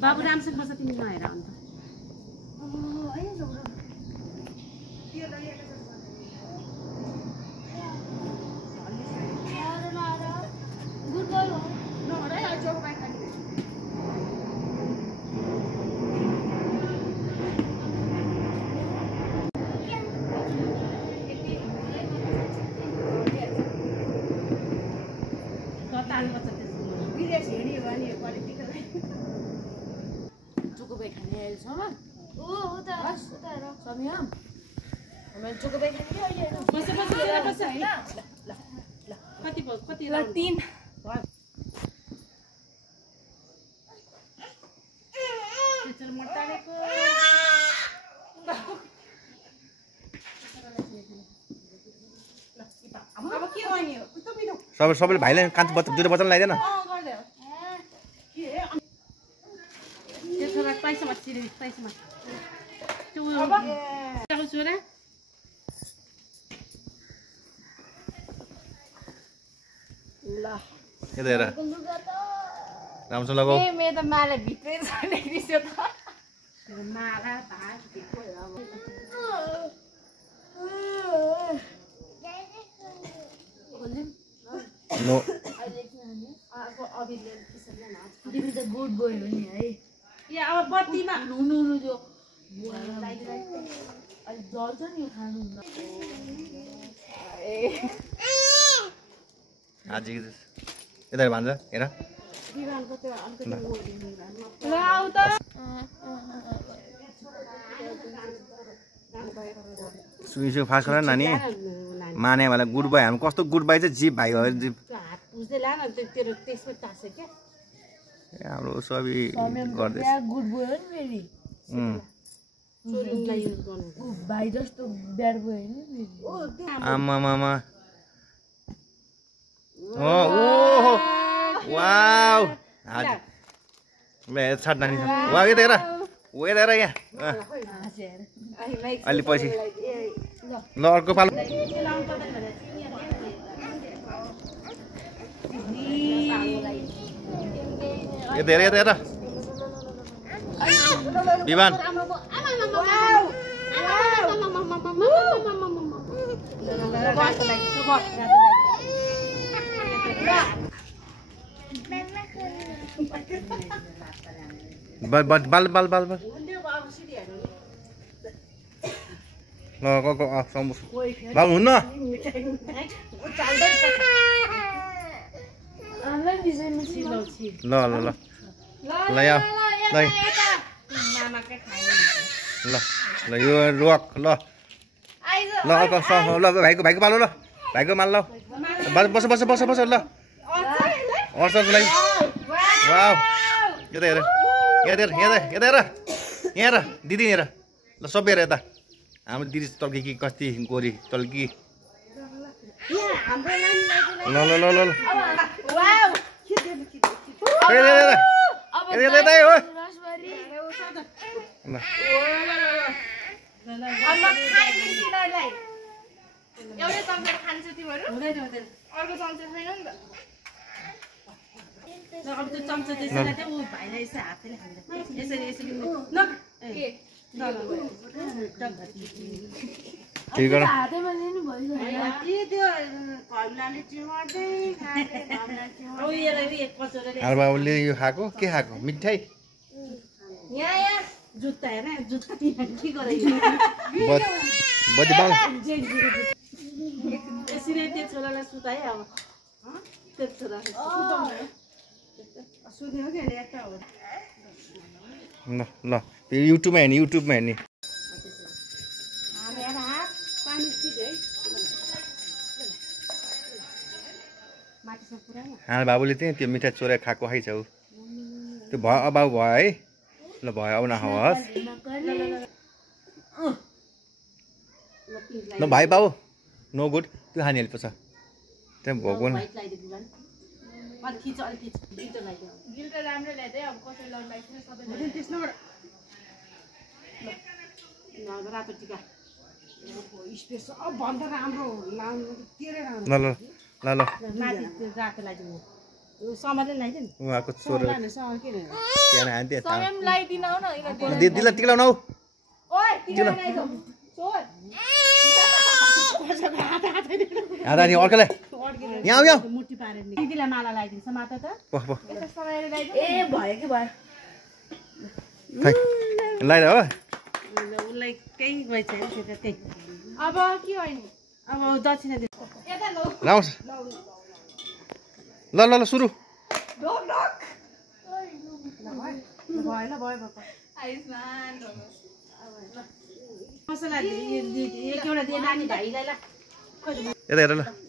बाबु रामसँग बस्छ तिमी नहेर अन्त सबैले भाइलाई कान्छ दुईटा बच्चालाई लगाइदेन यता हेर राम्रोसँग लगाऊ मेरो त माला भित्रै छरिसक्यो त माला भात नो तिमी त गुड बोय हो नि है या अब बत्तीमा नुनु जो अलि जल्छ नि यो खानु आज यता भन्छ हेर सुइसो फास्ट गर नानी माने वाला गुड बाई हामी कस्तो गुड बाई चाहिँ जीव भाइ हो हाम्रो सबै गर्दैछ गुड बोय हो नि फेरि भाइ जस्तो ब्याड बोय होइन आमा मामा ओ वाउ आज ल छाड नानी वा यता हेर ओ यता हेर यहाँ अलि पछि ल अर्को पालो यता हेर यता हेर विमान बल बल बल बल बल बल ल गएको बाबु हुन्न ल ल ल ल यहाँ ल ल यो रोक ल ल अर्को ल भाइको पालो ल भाइको माल ल बस बस बस बस ल अर्सको लागि वाउ यता हेर यता हेर यता यता हेर यहाँ हेर दिदी हेर ल सबै हेर यता हाम्रो दिदी तल्की कि कति गोरी तल्की ल ल ल ल अब त्यो चम्चा त्यसैलाई चाहिँ ऊ भाइलाई यसो हातले खान्छ यसरी यसरी ल ठीक गर हातैमा लिनु भयो के त्यो घरलाले चिमार्दै खाए घरला ओ यसलाई एक कचौरा हाल बाबुले यो खाएको के खाएको मिठाई यहाँ जुत्ता हेर जुत्ता के गरे बदी बाल यसरी त्यो छोरालाई सुताए अब त्यो छोरा सुत्यो के ल्याटा हो ल ल त्यो युट्युबमा हेर्ने युट्युबमा हेर्ने हाँ बाबुले चाहिँ त्यो मिठाई चोरेर खाएको खाइछ ऊ त्यो भयो अभाव भयो है ल भयो अब नखाओस् ल भाइ बाबु नो गुड त्यो खाने हेल्प छ त्यहाँ भएको न रातो टिका भन्दा राम्रो ल ल ल ल माथि रातो लगाइदिनु समाले ल्याइदियो नि उहाँको चोर लानेसँग के त्यहाँ आन्टी स्वयं लाइदिन हो न यिनीहरू दिदीलाई टिक्लाउन हौ ओइ तिमीले ल्याइदेऊ चोर आधा नि अर्कोले यहाँ आऊ यहाँ मुट्टी पारेर दिदीलाई माला लगाइदिन्छ माता त पख पख यता समाएर ल्याइदियो ए भयो कि भयो लाइदा हो उसलाई केही गएछ त्यो त त्यही अब के होइन अब दक्षिणा दिन्छ यता लौ लाउँछ ल ल ल सुरु भएन भयो बाबा मसला एक एउटा दिए नानी भाइलाई ल यता हेर ल